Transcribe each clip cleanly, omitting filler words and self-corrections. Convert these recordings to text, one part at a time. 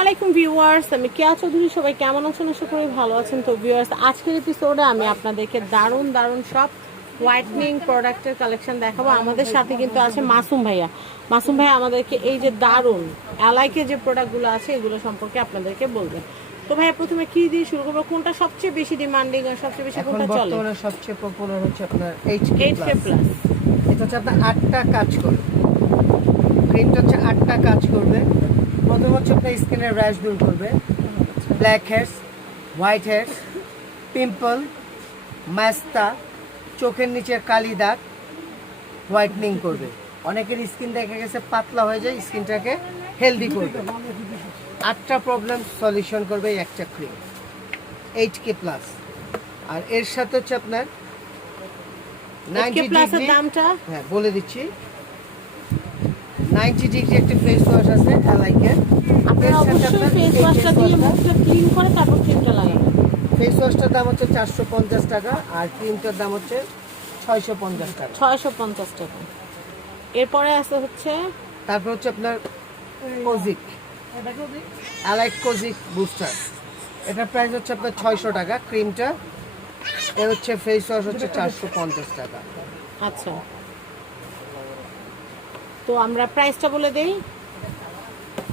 আলাইকুম ভিউয়ার্স, আমি কেয়া চৌধুরী। সবাই কেমন আছেন? আশা করি ভালো আছেন। তো ভিউয়ার্স, আজকের এপিসোডে আমি আপনাদেরকে দারুণ দারুণ সব হোয়াইটনিং প্রোডাক্টের কালেকশন দেখাবো। আমাদের সাথে কিন্তু আছে মাসুম ভাইয়া। মাসুম ভাইয়া আমাদেরকে এই যে দারুণ অ্যালাইকে যে প্রোডাক্টগুলো আছে এগুলো সম্পর্কে আপনাদেরকে বলবেন। তো ভাইয়া, প্রথমে কি দিয়ে শুরু করবো? কোনটা সবচেয়ে বেশি ডিমান্ডিং আর সবচেয়ে বেশি কোনটা চলে? বর্তমানে সবচেয়ে পপুলার হচ্ছে আপনার এইচকে প্লাস। এটা হচ্ছে আপনার 8টা কাজ করবে। ক্রিমটা হচ্ছে 8টা কাজ করবে। প্রথম হচ্ছে আপনার স্কিনের র্যাশ দূর করবে, black hairs, white hairs, pimple, ম্যাস্তা, চোখের নিচের কালি দাগ হোয়াইটনিং করবে। অনেকের স্কিন দেখা গেছে পাতলা হয়ে যায়, স্কিনটাকে হেলদি করবে। 8টা প্রবলেম সলিউশন করবে এই একটা ক্রিম এইচকে প্লাস। আর এর সাথে হচ্ছে আপনার 90 ডিগ্রি, দামটা হ্যাঁ বলে দিচ্ছি, 90 ডিগ্রি একটা ফেস ওয়াশ আছে অ্যালাইকের। আপনারা অবশ্যই ফেস ওয়াশটা দিয়ে মুখটা ক্লিন করে তারপর ক্রিমটা লাগাবেন। ফেস ওয়াশটার দাম হচ্ছে 450 টাকা আর ক্রিমটার দাম হচ্ছে 650 টাকা। 650 টাকা। এরপরে আছে হচ্ছে, তারপর হচ্ছে আপনার কোজিক, অ্যালাইক কোজিক বুস্টার। এটার প্রাইস হচ্ছে আপনার 600 টাকা। ক্রিমটা এর হচ্ছে ফেস ওয়াশ হচ্ছে 450 টাকা। আচ্ছা, তো আমরা প্রাইসটা বলে দেই।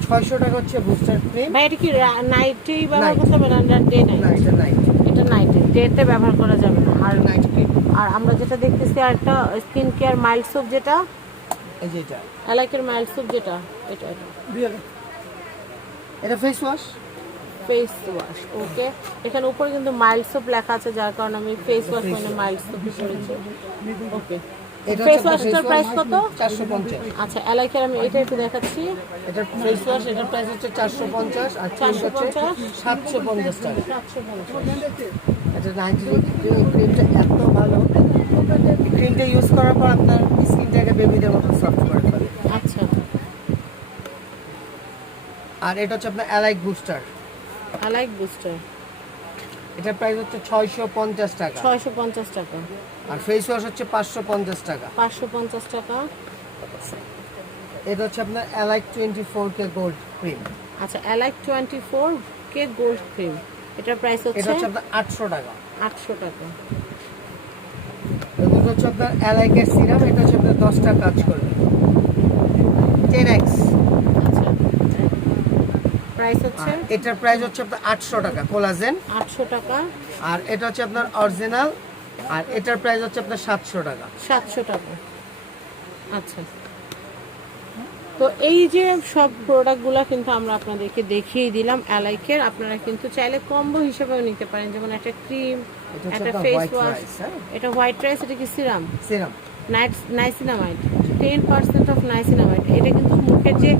600 টাকা হচ্ছে বুস্টার ক্রিম। ভাই, এটা কি নাইটেই ব্যবহার করতে হবে না ডে নাইট? না, এটা নাইট, এটা নাইটে, ডেতে ব্যবহার করা যাবে না। আর নাইট ক্রিম। আর আমরা যেটা দেখতেছি আর একটা স্কিন কেয়ার মাইল্ড সোপ, যেটা এই যে এটা অ্যালাইকের মাইল্ড সোপ, যেটা এটা এটা ফেস ওয়াশ। ফেস ওয়াশ, ওকে। এখানে উপরে কিন্তু মাইল্ড সোপ লেখা আছে, যার কারণে আমি ফেস ওয়াশ মানে মাইল্ড সোপ করেছি। ওকে, এটা ফেস ওয়াশটার প্রাইস কত? 450। আচ্ছা, অ্যালাইকের আমি এটা একটু দেখাচ্ছি। এটা ফেস ওয়াশ, এটার প্রাইস হচ্ছে 450 আর ক্রিম হচ্ছে 750 টাকা। 750। এটা 90 ডিগ্রি ক্রিমটা এত ভালো, ক্রিমটা ইউজ করার পর আপনার স্কিনটাকে বেবিদের মতো সফট করে ফেলে। আচ্ছা, আর এটা হচ্ছে আপনার অ্যালাইক বুস্টার। অ্যালাইক বুস্টার, এটার প্রাইস হচ্ছে 650 টাকা 650 টাকা। আর ফেস ওয়াশ হচ্ছে 550 টাকা। 550 টাকা। এটা হচ্ছে আপনার অ্যালাইক 24K গোল্ড ক্রিম। আচ্ছা, অ্যালাইক 24K গোল্ড ক্রিম, এটার প্রাইস এটা হচ্ছে হচ্ছে আপনার 800 টাকা। 800 টাকা। এটা হচ্ছে আপনার অ্যালাইকের সিরাম। এটা হচ্ছে আপনার 10টা কাজ করবে, 10x। আচ্ছা, প্রাইস হচ্ছে এটার প্রাইস হচ্ছে আপনার 800 টাকা কোলাজেন। 800 টাকা। আর এটা হচ্ছে আপনার অরিজিনাল, আর এটার প্রাইস হচ্ছে আপনার 700 টাকা। 700 টাকা। আচ্ছা, তো এই যে সব প্রোডাক্টগুলো কিন্তু আমরা আপনাদেরকে দেখিয়ে দিলাম অ্যালাইকের। আপনারা কিন্তু চাইলে কম্বো হিসেবেও নিতে পারেন, যেমন একটা ক্রিম, একটা ফেস ওয়াশ। এটা হোয়াইট রাইস, এটা কি serum? Serum niacinamide, 10% of niacinamide. এটা কিন্তু মুখের যে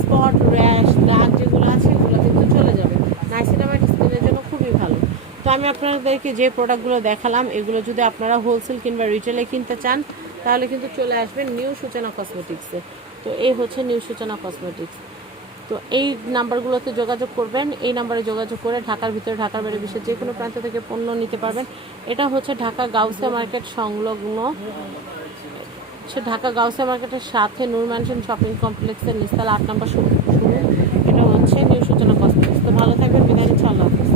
স্পট, র্যাশ, দাগ যেগুলো আছে এগুলো কিন্তু চলে যাবে। নাইসিনামাইড স্কিনের জন্য খুবই ভালো। তো আমি আপনাদেরকে যে প্রোডাক্টগুলো দেখালাম, এগুলো যদি আপনারা হোলসেল কিংবা রিটেলে কিনতে চান তাহলে কিন্তু চলে আসবেন নিউ সূচনা কসমেটিক্সে। তো এই হচ্ছে নিউ সূচনা কসমেটিক্স। তো এই নাম্বারগুলোতে যোগাযোগ করবেন। এই নাম্বারে যোগাযোগ করে ঢাকার ভিতরে, ঢাকার বাইরে বিশ্বের যে কোনো প্রান্ত থেকে পণ্য নিতে পারবেন। এটা হচ্ছে ঢাকা গাউসিয়া মার্কেট সংলগ্ন, ঢাকা গাউসিয়া মার্কেটের সাথে নূর ম্যানশন শপিং কমপ্লেক্সের নিচতলা 8 নম্বর শুরু। এটা হচ্ছে নিউ সূচনা কসমেটিক্স। তো ভালো থাকবেন, বিদায় নিচ্ছি, আল্লাহ হাফেজ।